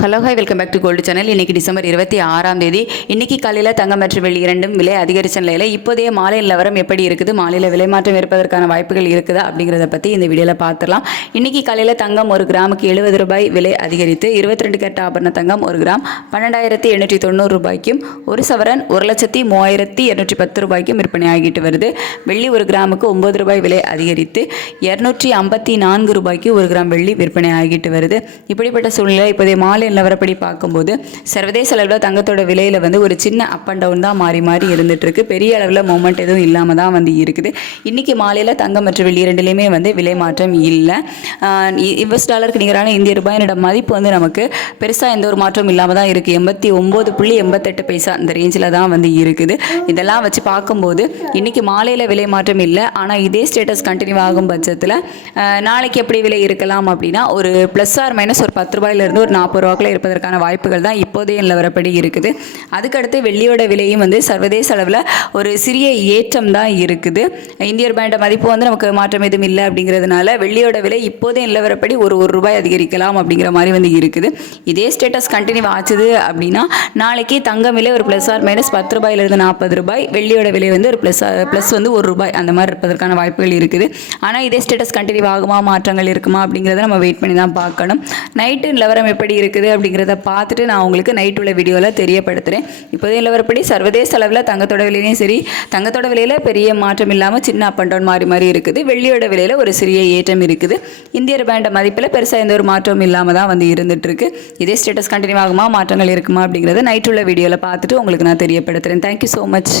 Hello hi welcome back to gold channel. இன்றைக்கி December 26ஆம் தேதி. இன்றைக்கி காலையில் தங்கம் மற்றும் வெள்ளி இரண்டும் விலை அதிகரித்த நிலையில் இப்போதைய மாலை நிலவரம் எப்படி இருக்குது, மாலையில் விலை மாற்றம் இருப்பதற்கான வாய்ப்புகள் இருக்குதா அப்படிங்கிறத பற்றி இந்த வீடியோவில் பார்த்துலாம். இன்றைக்கி காலையில் தங்கம் ஒரு கிராமுக்கு 70 ரூபாய் விலை அதிகரித்து 22 கேரட் ஆபரண தங்கம் ஒரு கிராம் 12,890 ரூபாய்க்கும், ஒரு சவரன் 1,03,210 ரூபாய்க்கும் விற்பனை ஆகிட்டு வருது. வெள்ளி ஒரு கிராமுக்கு 9 ரூபாய் விலை அதிகரித்து 254 ரூபாய்க்கு ஒரு கிராம் வெள்ளி விற்பனை ஆகிட்டு வருது. இப்படிப்பட்ட சூழ்நிலை இப்போதைய மாலை நிலவரப்படி பார்க்கும்போது சர்வதேச அளவில் தங்கத்தோட விலையில் ஒரு சின்ன அப் அண்ட் டவுன் தான் மாறி மாறி இருந்துகிட்ருக்கு. பெரிய அளவில் மூமெண்ட் எதுவும் இல்லாமல் தான் இருக்குது. இன்றைக்கி மாலையில் தங்கம் மற்றும் வெள்ளி இரண்டுலேயுமே விலை மாற்றம் இல்லை. US டாலருக்கு நிகரான இந்திய ரூபாயினோட மதிப்பு நமக்கு பெருசாக எந்த ஒரு மாற்றம் இல்லாமல் தான் இருக்குது. 89.88 பைசா இந்த ரேஞ்சில் தான் இருக்குது. இதெல்லாம் வச்சு பார்க்கும்போது இன்றைக்கி மாலையில் விலை மாற்றம் இல்லை. ஆனால் இதே ஸ்டேட்டஸ் கண்டினியூ ஆகும் பட்சத்தில் நாளைக்கு எப்படி விலை இருக்கலாம் அப்படின்னா ஒரு ப்ளஸ் ஆர் மைனஸ் ஒரு 10 ரூபாயிலிருந்து ஒரு 40 ரூபாய்க்குள்ள இருப்பதற்கான வாய்ப்புகள் தான் இப்போதைய நிலவரப்படி இருக்குது. அதுக்கடுத்து வெள்ளியோட விலையும் சர்வதேச அளவில் ஒரு சிறிய ஏற்றம் தான் இருக்குது. இந்திய ரூபாயோட மதிப்பு நமக்கு மாற்றம் எதுவும் இல்லை அப்படிங்கிறதுனால வெள்ளியோட விலை இப்போதைய நிலவரப்படி ஒரு ரூபாய் அதிகரிக்கலாம் அப்படிங்கிற மாதிரி இருக்குது. இதே ஸ்டேட்டஸ் கண்டினியூ ஆச்சுது அப்படின்னா நாளைக்கு தங்கம் விலை ஒரு ப்ளஸ் ஆர் மைனஸ் 10 ரூபாயிலிருந்து 40 ரூபாய், வெள்ளியோட விலை ஒரு ப்ளஸ் ஒரு ரூபாய் அந்த மாதிரி இருப்பதற்கான வாய்ப்புகள் இருக்குது. ஆனால் இதே ஸ்டேட்டஸ் கண்டினியூ ஆகுமா, மாற்றங்கள் இருக்குமா அப்படிங்கிறத நம்ம வெயிட் பண்ணி தான் பார்க்கணும். நைட்டு நிலவரம் எப்படி இருக்குது அப்படிங்கிறத பார்த்துட்டு நான் உங்களுக்கு நைட் உள்ள வீடியோவில் தெரியப்படுத்துகிறேன். இப்போதைய நிலவரப்படி சர்வதேச அளவில் தங்கத்தோட விலையிலையும் சரி, தங்கத்தோட விலையில் பெரிய மாற்றம் இல்லாமல் சின்ன அப் அண்ட் டவுன் மாறி இருக்குது. வெள்ளியோட விலையில் ஒரு சிறிய ஏற்றம் இருக்குது. இந்திய ரூபாயோட மதிப்பில் பெருசாக எந்த ஒரு மாற்றமும் இல்லாமல் தான் இருந்துட்டு இருக்கு. இதே ஸ்டேட்டஸ் கண்டினியூ ஆகுமா, மாற்றங்கள் இருக்குமா அப்படிங்கிறத நைட் உள்ள வீடியோவில் பார்த்துட்டு உங்களுக்கு நான் தெரியப்படுத்துகிறேன். Thank you so much.